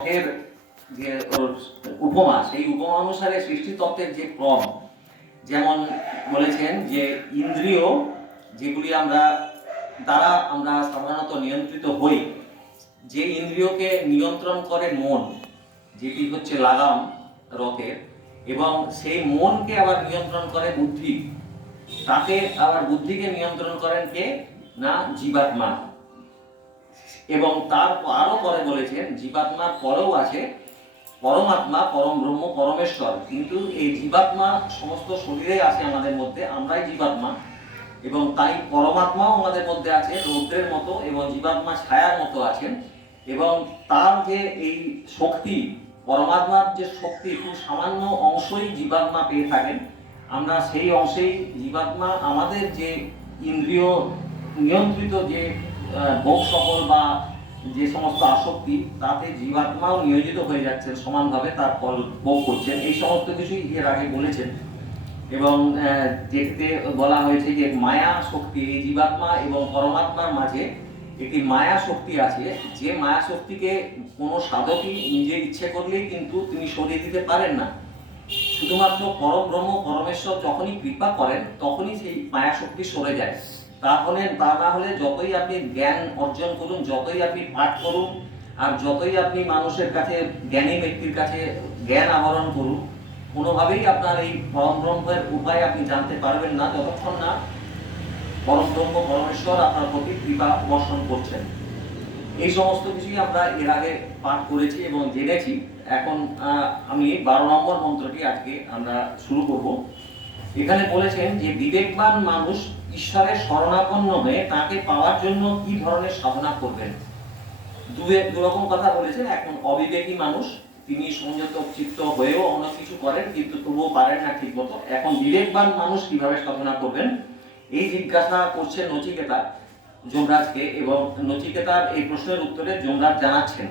এর যে উপমা, সেই উপমা অনুসারে সৃষ্টি তত্ত্বের যে ক্রম, যেমন বলেছেন যে ইন্দ্রিয় যেগুলি আমরা, দ্বারা আমরা সাধারণত নিয়ন্ত্রিত হই, যে ইন্দ্রিয়কে নিয়ন্ত্রণ করে মন, যেটি হচ্ছে লাগাম রথের এবং সেই মনকে আবার নিয়ন্ত্রণ করে বুদ্ধি। তাকে আবার বুদ্ধিকে নিয়ন্ত্রণ করেন কে? না, জীবাত্মা। এবং তার আরও পরে বলেছেন জীবাত্মার পরেও আছে, পরমাত্মা, পরম ব্রহ্ম, পরমেশ্বর। কিন্তু এই জীবাত্মা সমস্ত শরীরে আছে আমাদের মধ্যে, আমরাই জীবাত্মা। এবং তাই পরমাত্মাও আমাদের মধ্যে আছে, রৌদ্রের মতো এবং জীবাত্মা ছায়ার মতো আছেন এবং তার যে এই শক্তি, পরমাত্মার যে শক্তি, খুব সামান্য অংশই জীবাত্মা পেয়ে থাকেন। আমরা সেই অংশেই জীবাত্মা আমাদের যে ইন্দ্রিয় নিয়ন্ত্রিত যে ভোগ সকল বা যে সমস্ত আসক্তি, তাতে জীবাত্মাও নিয়োজিত হয়ে যাচ্ছেন সমানভাবে, তার ফল ভোগ করছেন। এই সমস্ত কিছুই এর আগে বলেছেন। এবং দেখতে বলা হয়েছে যে মায়া শক্তি, এই জীবাত্মা এবং পরমাত্মার মাঝে একটি মায়া শক্তি আছে। যে মায়া শক্তিকে কোনো সাধকই নিজে ইচ্ছে করলেই কিন্তু তিনি সরিয়ে দিতে পারেন না। শুধুমাত্র পরব্রহ্ম, পরমেশ্বর যখনই কৃপা করেন, তখনই সেই মায়া শক্তি সরে যায়। তাহলে তা না হলে যতই আপনি জ্ঞান অর্জন করুন, যতই আপনি পাঠ করুন, আর যতই আপনি মানুষের কাছে, জ্ঞানী ব্যক্তির কাছে জ্ঞান আহরণ করুন, কোনোভাবেই আপনার এই পরম ব্রহ্মের উপায় আপনি জানতে পারবেন না, যতক্ষণ না পরম ব্রহ্ম পরমেশ্বর আপনার প্রতি কৃপা বর্ষণ করছেন। এই সমস্ত কিছুই আমরা এর আগে পাঠ করেছি এবং জেনেছি। এখন আমি বারো নম্বর মন্ত্রটি আজকে আমরা শুরু করব। এখানে বলেছেন যে, বিবেকবান মানুষ ঈশ্বরের শরণাপন্ন হয়ে তাকে পাওয়ার জন্য কি ধরনের সাধনা করবেন? দুয়ে দুরকম কথা বলেছেন, এখন অবিবেকী মানুষ, তিনি সংযত চিত্ত হয়েও অন্য কিছু করেন, কিন্তু তবুও পারেন না ঠিক মতো এখন বিবেকবান মানুষ কীভাবে সাধনা করবেন? এই জিজ্ঞাসা করছেন নচিকেতা যমরাজকে এবং নচিকেতার এই প্রশ্নের উত্তরে যমরাজ জানাচ্ছেন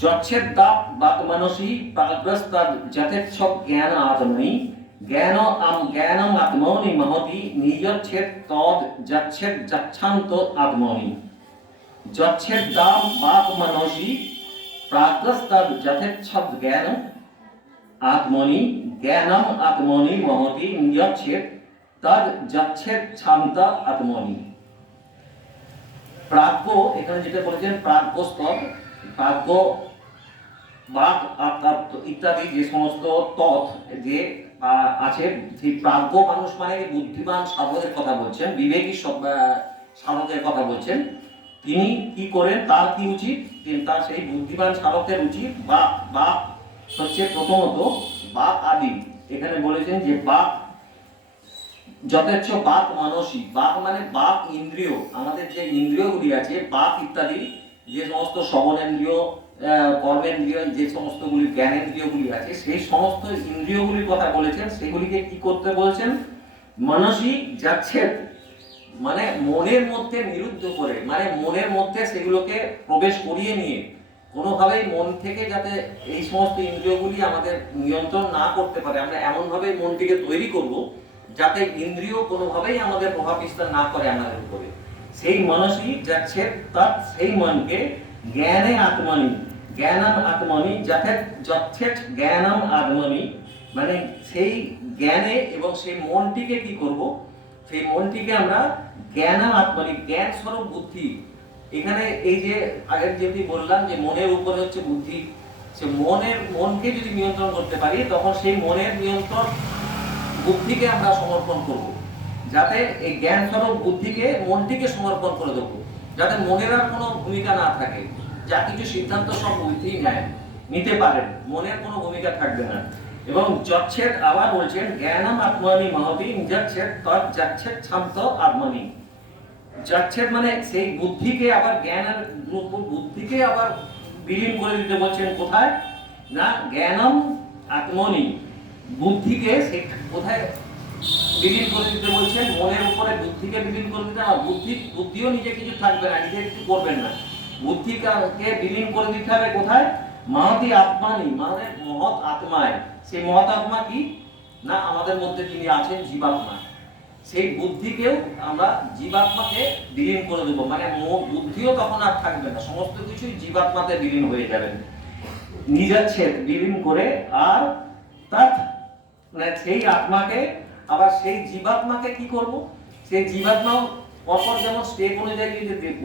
যচ্ছেদ দাপ বাত মানসী প্রাগ্রস্তাদ যথেচ্ছব জ্ঞান আত্মনি জ্ঞান জ্ঞানম আত্মনি মহতি নিজচ্ছেদ তদ যচ্ছেদ যচ্ছান্ত আত্মনি। যচ্ছেদ দাম বাত মানসী প্রাগ্রস্তাদ যথেচ্ছব জ্ঞান আত্মনি জ্ঞানম আত্মনি মহতি নিজচ্ছেদ তদ যচ্ছেদ ছান্ত আত্মনি। প্রাজ্ঞ এখানে যেটা বলেছেন প্রাজ্ঞ স্তব, প্রাজ্ঞ বাক আত্মাপ ইত্যাদি যে সমস্ত তথ যে আছে। সেই প্রাজ্ঞ মানুষ মানে বুদ্ধিমান সাধকের কথা বলছেন, বিবেকী সাধকের কথা বলছেন। তিনি কি করেন? তার কি উচিত? তার সেই বুদ্ধিমান সাধকের উচিত বা বাক হচ্ছে প্রথমত বাক আদি। এখানে বলেছেন যে বাক যথেচ্ছ বাক মানসী। বাক মানে বাক ইন্দ্রিয়। আমাদের যে ইন্দ্রিয়গুলি আছে, বাক ইত্যাদি, যে সমস্ত শ্রবণেন্দ্রিয় কর্মেন্দ্রিয় যে সমস্তগুলি জ্ঞানেন্দ্রিয়গুলি আছে, সেই সমস্ত ইন্দ্রিয়গুলির কথা বলেছেন, সেগুলিকে কি করতে বলছেন? মানসী যাচ্ছে মানে মনের মধ্যে নিরুদ্ধ করে মানে মনের মধ্যে সেগুলোকে প্রবেশ করিয়ে নিয়ে, কোনোভাবেই মন থেকে যাতে এই সমস্ত ইন্দ্রিয়গুলি আমাদের নিয়ন্ত্রণ না করতে পারে, আমরা এমনভাবে মনটিকে তৈরি করব, যাতে ইন্দ্রিয় কোনোভাবেই আমাদের প্রভাব বিস্তার না করে আমাদের উপরে। সেই মনসই যাচ্ছে তার সেই মনকে জ্ঞানে আত্মনি, জ্ঞানম আত্মনি যাতে যথেষ্ট জ্ঞানম মানে সেই জ্ঞানে এবং সেই মনটিকে কি করব? সেই মনটিকে আমরা জ্ঞানম আত্মনি, জ্ঞান স্বরূপ বুদ্ধি। এখানে এই যে আগের যেটি বললাম যে মনের উপরে হচ্ছে বুদ্ধি, সে মনের, মনকে যদি নিয়ন্ত্রণ করতে পারি, তখন সেই মনের নিয়ন্ত্রণ বুদ্ধিকে আমরা সমর্পণ করব। যাতে এই জ্ঞান স্বরূপ বুদ্ধিকে, মনটিকে সমর্পণ করে দেবো। যাতে আর কোনো ভূমিকা না থাকে। যা কিছু সিদ্ধান্ত সব বুদ্ধি নেয়। নিতে পারেন, মনের কোনো ভূমিকা থাকবে না। এবং যচ্ছেদ আবার বলছেন, জ্ঞানম আত্মনি মহতি যচ্ছেদ তৎ যচ্ছেদ শান্ত আত্মনি। যচ্ছেদ মানে সেই বুদ্ধিকে আবার জ্ঞানের বুদ্ধিকে আবার বিলীন করে দিতে বলছেন কোথায়? না, জ্ঞানম আত্মনি। বুদ্ধিকে সে কোথায় বিলীন করে দিতে বলছেন মনের উপরে বুদ্ধিকে বিলীন করে দিতে হবে। বুদ্ধি, বুদ্ধিও নিজে কিছু থাকবে না, নিজে কিছু করবেন না। বুদ্ধিকে বিলীন করে দিতে হবে কোথায়? মহতি আত্মানি মানে মহৎ আত্মায়। সেই মহৎ আত্মা কি? না, আমাদের মধ্যে যিনি আছেন জীবাত্মা। সেই বুদ্ধিকেও আমরা জীবাত্মাকে বিলীন করে দেবো। মানে বুদ্ধিও তখন আর থাকবে না। সমস্ত কিছুই জীবাত্মাতে বিলীন হয়ে যাবে। নিজাচ্ছেদ বিলীন করে আর তার মানে সেই আত্মাকে আবার সেই জীবাত্মাকে কি করব? সেই জীবাত্মাও পরপর যেমন স্টেপ অনুযায়ী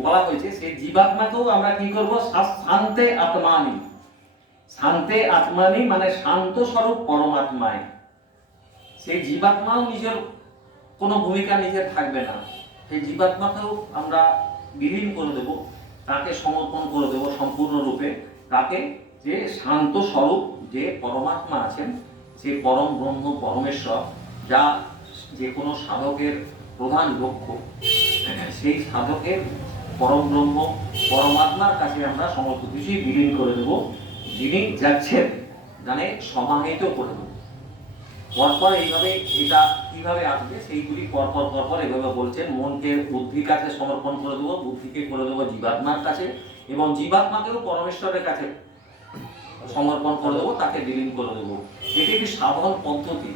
বলা হয়েছে, সেই জীবাত্মাকেও আমরা কি করব? শান্তে আত্মানি। শান্তে আত্মানি মানে শান্ত স্বরূপ পরমাত্মায়। সেই জীবাত্মাও নিজের কোনো ভূমিকা নিজের থাকবে না। সেই জীবাত্মাকেও আমরা বিলীন করে দেব, তাকে সমর্পণ করে দেব সম্পূর্ণরূপে। তাকে যে শান্ত স্বরূপ যে পরমাত্মা আছেন সেই পরম ব্রহ্ম পরমেশ্বর যা যে কোনো সাধকের প্রধান লক্ষ্য সেই সাধকের পরম ব্রহ্ম, পরমাত্মার কাছে আমরা সমস্ত কিছুই বিলীন করে দেব। যিনি যাচ্ছেন জানে সমাহিত করে দেব। পরপর এইভাবে এটা কীভাবে আসবে, সেইগুলি পরপর পরপর এভাবে বলছেন। মনকে বুদ্ধির কাছে সমর্পণ করে দেবো, বুদ্ধিকে করে দেবো জীবাত্মার কাছে, এবং জীবাত্মাকেও পরমেশ্বরের কাছে সমর্পণ করে দেবো, তাকে বিলীন করে দেবো। এটি একটি সাধারণ পদ্ধতি।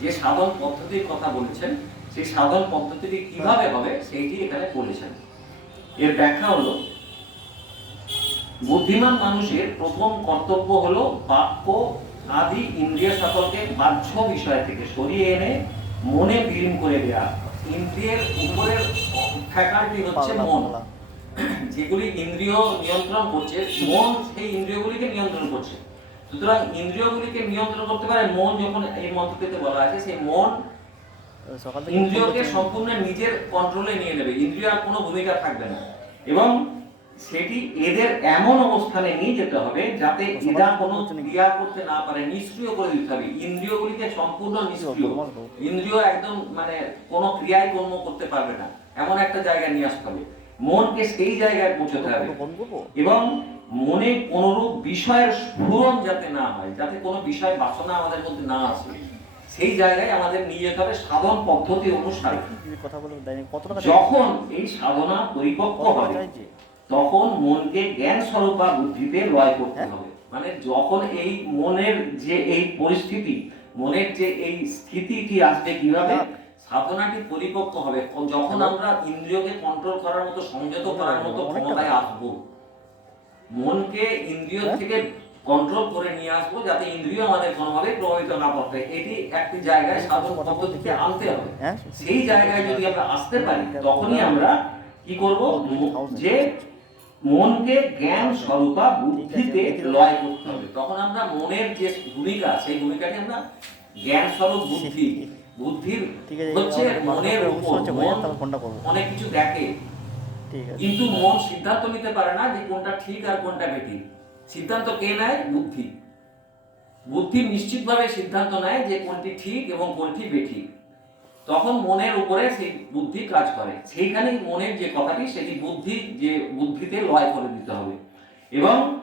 যে সাধন পদ্ধতির কথা বলেছেন সেই সাধন পদ্ধতিটি কীভাবে হবে সেইটি এখানে বলেছেন। এর ব্যাখ্যা হলো বুদ্ধিমান মানুষের প্রথম কর্তব্য হলো বাক্য আদি ইন্দ্রিয় সকলকে বাহ্য বিষয় থেকে সরিয়ে এনে মনে বিলীন করে দেয়া। ইন্দ্রিয়ের উপরের ফ্যাকাল্টি হচ্ছে মন। যেগুলি ইন্দ্রিয় নিয়ন্ত্রণ করছে মন সেই ইন্দ্রিয়গুলিকে নিয়ন্ত্রণ করছে। সুতরাং ইন্দ্রিয়গুলিকে নিয়ন্ত্রণ করতে পারে মন যখন এই মন্ত্রটিতে বলা আছে সেই মন ইন্দ্রিয়কে সম্পূর্ণ নিজের কন্ট্রোলে নিয়ে নেবে। ইন্দ্রিয় আর কোনো ভূমিকা থাকবে না। এবং সেটি এদের এমন অবস্থানে নিয়ে যেতে হবে যাতে এরা কোনো ক্রিয়া করতে না পারে নিষ্ক্রিয় করে দিতে হবে। ইন্দ্রিয়গুলিকে সম্পূর্ণ নিষ্ক্রিয়। ইন্দ্রিয় একদম মানে কোনো ক্রিয়াই কর্ম করতে পারবে না। এমন একটা জায়গায় নিয়ে আসতে হবে। মনকে সেই জায়গায় পৌঁছতে হবে। এবং মনে কোনরূপ বিষয়ের স্ফুরণ যাতে না হয় যাতে কোনো বিষয় বাসনা আমাদের মধ্যে না আসে সেই জায়গায় আমাদের নিয়ে যেতে হবে সাধন পদ্ধতি অনুসারে। যখন এই সাধনা পরিপক্ক হবে তখন মনকে জ্ঞান স্বরূপ বা বুদ্ধিতে লয় করতে হবে। মানে যখন এই মনের যে এই পরিস্থিতি মনের যে এই স্থিতিটি আসবে কীভাবে সাধনাটি পরিপক্ক হবে যখন আমরা ইন্দ্রিয়কে কন্ট্রোল করার মতো সংযত করার মতো ক্ষমতায় আসব মনকে ইন্দ্রিয় থেকে কন্ট্রোল করে নিয়ে আসব যাতে ইন্দ্রিয় আমাদের কোনোভাবে প্রভাবিত না করতে। এটি একটি জায়গায় সাধন পদ্ধতিকে আনতে হবে। হ্যাঁ সেই জায়গায় যদি আমরা আসতে পারি তখনই আমরা কি করব? যে মনকে জ্ঞান স্বরূপা বুদ্ধিতে লয় করতে হবে। তখন আমরা মনের যে ভূমিকা সেই ভূমিকাকে আমরা জ্ঞান স্বরূপ বুদ্ধি বুদ্ধির হচ্ছে মনের উপর অনেক কিছু দেখে। কিন্তু মন সিদ্ধান্ত নিতে পারে না যে কোনটা ঠিক আর কোনটা বেঠিক। সিদ্ধান্ত কে নেয়? বুদ্ধি। বুদ্ধি নিশ্চিতভাবে সিদ্ধান্ত নেয় যে কোনটি ঠিক এবং কোনটি বেঠিক। তখন মনের উপরে সেই বুদ্ধি কাজ করে। সেইখানেই মনের যে কথাটি সেটি বুদ্ধি যে বুদ্ধিতে লয় করে দিতে হবে। এবং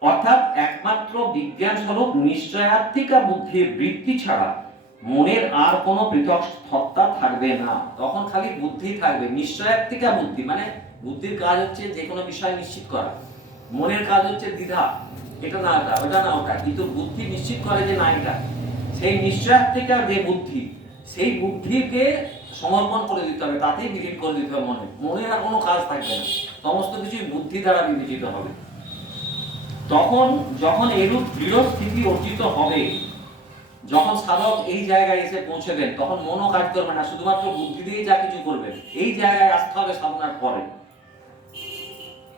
অর্থাৎ একমাত্র বিজ্ঞান স্বরূপ নিশ্চয়াত্মিকা বুদ্ধির বৃত্তি ছাড়া মনের আর কোনো পৃথক সত্তা থাকবে না। তখন খালি বুদ্ধি থাকবে। নিশ্চয়াত্মিকা বুদ্ধি মানে বুদ্ধির কাজ হচ্ছে যে কোনো বিষয় নিশ্চিত করা। মনের কাজ হচ্ছে দ্বিধা, এটা না, ওটা ওটা না, ওটা। কিন্তু বুদ্ধি নিশ্চিত করে যে না, এটা। সেই নিশ্চয়াত্মিকা যে বুদ্ধি, সেই বুদ্ধিকে সমর্পণ করে দিতে হবে, তাতেই বিলীন করে দিতে হবে মনে। মনে আর কোনো কাজ থাকবে না। সমস্ত কিছুই বুদ্ধি দ্বারা বিবেচিত হবে। তখন যখন এরূপ দৃঢ় স্থিতি অর্জিত হবে যখন সাধক এই জায়গায় এসে পৌঁছবেন, তখন মনও কাজ করবে না, শুধুমাত্র বুদ্ধি দিয়েই যা কিছু করবেন। এই জায়গায় আসতে হবে সাধনার পরে।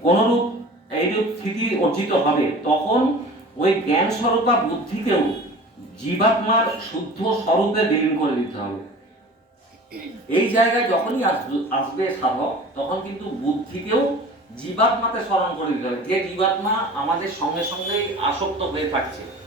কোনরূপ এইরূপ স্থিতি অর্জিত হবে, তখন ওই জ্ঞান স্বরূপা বুদ্ধিকেও জীবাত্মার শুদ্ধ স্বরূপে বিলীন করে দিতে হবে। এই জায়গায় যখনই আসবে- সাধক, তখন কিন্তু বুদ্ধিকেও জীবাত্মাতে স্মরণ করে দিতে হবে। যে জীবাত্মা আমাদের সঙ্গে সঙ্গেই আসক্ত হয়ে থাকছে।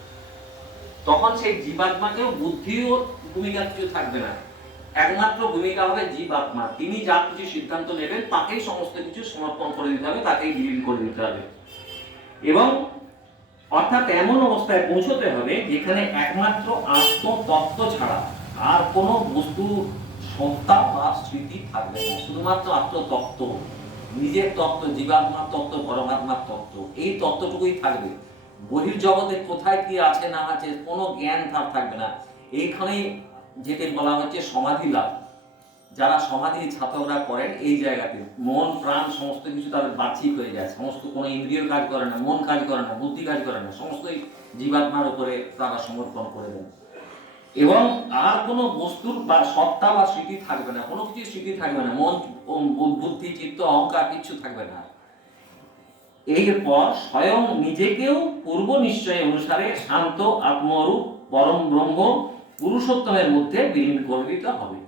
তখন সেই জীবাত্মাকেও বুদ্ধিও ভূমিকা কিছু থাকবে না। একমাত্র ভূমিকা হবে জীবাত্মা। তিনি যা কিছু সিদ্ধান্ত নেবেন, তাকেই সমস্ত কিছু সমর্পণ করে দিতে হবে, তাকেই বিলীন করে দিতে হবে। এবং অর্থাৎ এমন অবস্থায় পৌঁছতে হবে যেখানে একমাত্র আত্মতত্ত্ব ছাড়া আর কোনো বস্তু, সত্তা বা স্মৃতি থাকবে না। শুধুমাত্র আত্মতত্ত্ব। নিজের তত্ত্ব, জীবাত্মার তত্ত্ব, পরমাত্মার তত্ত্ব, এই তত্ত্বটুকুই থাকবে। বহির জগতে কোথায় কি আছে, না আছে, কোনো জ্ঞান তার থাকবে না। এইখানেই যেটি বলা হচ্ছে সমাধি লাভ। যারা সমাধি ছাতকরা করেন এই জায়গাতে, মন, প্রাণ, সমস্ত কিছু তাদের বাহ্যিক হয়ে যায়। সমস্ত কোনো ইন্দ্রিয় কাজ করে না, মন কাজ করে না, বুদ্ধি কাজ করে না, সমস্তই জীবাত্মার উপরে তারা সমর্পণ করে দেন। এবং আর কোনো বস্তুর বা সত্তা বা স্মৃতি থাকবে না, কোনো কিছু স্মৃতি থাকবে না। মন, বুদ্ধি, চিত্ত, অহংকার কিছু থাকবে না। এরপর স্বয়ং নিজেকেও পূর্ব নিশ্চয় অনুসারে শান্ত, আত্মরূপ, পরম ব্রহ্ম, পুরুষোত্তমের মধ্যে বিলীন করে হবে।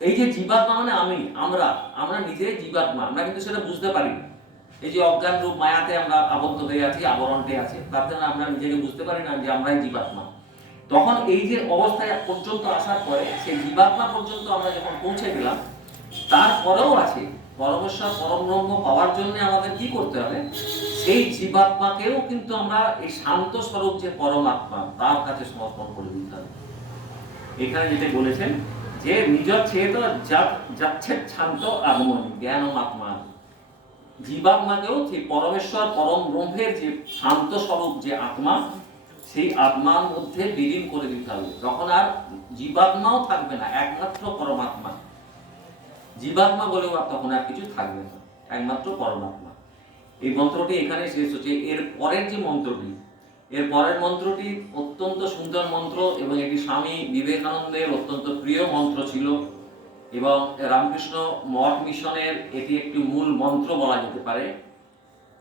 এই যে জীবাত্মা মানে আমি, আমরা আমরা নিজে জীবাত্মা, আমরা কিন্তু সেটা বুঝতে পারি না। এই যে অজ্ঞান রূপ মায়াতে আমরা আবদ্ধ হয়ে আছি আবরণটে আছে, তার জন্য আমরা নিজেকে বুঝতে পারি না যে আমরাই জীবাত্মা। তখন এই যে অবস্থায় পর্যন্ত আসার পরে, সেই জীবাত্মা পর্যন্ত আমরা যখন পৌঁছে গেলাম, তারপরেও আছে পরমেশ্বর পরম ব্রহ্ম পাওয়ার জন্য আমাদের কি করতে হবে? সেই জীবাত্মাকেও কিন্তু আমরা এই শান্ত স্বরূপ যে পরমাত্মা, তার কাছে সমর্পণ করে দিতে হবে। এখানে যেটা বলেছেন, যে নিজের ছেদ যাচ্ছে শান্ত আগমন জ্ঞান আত্মা জীবাত্মাকেও সেই পরমেশ্বর, পরম ব্রহ্মের যে শান্ত স্বরূপ যে আত্মা, সেই আত্মার মধ্যে বিলীন করে দিতে হবে। তখন আর জীবাত্মাও থাকবে না, একমাত্র পরমাত্মা। জীবাত্মা বলেও আর তখন আর কিছু থাকবে না, একমাত্র পরমাত্মা। এই মন্ত্রটি এখানে শেষ হচ্ছে। এর পরের যে মন্ত্রটি, এর পরের মন্ত্রটি অত্যন্ত সুন্দর মন্ত্র এবং এটি স্বামী বিবেকানন্দের অত্যন্ত প্রিয় মন্ত্র ছিল এবং রামকৃষ্ণ মঠ মিশনের এটি একটি মূল মন্ত্র বলা যেতে পারে।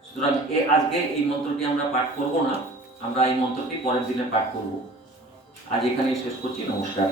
সুতরাং এ আজকে এই মন্ত্রটি আমরা পাঠ করব না, আমরা এই মন্ত্রটি পরের দিনে পাঠ করব। আজ এখানেই শেষ করছি। নমস্কার।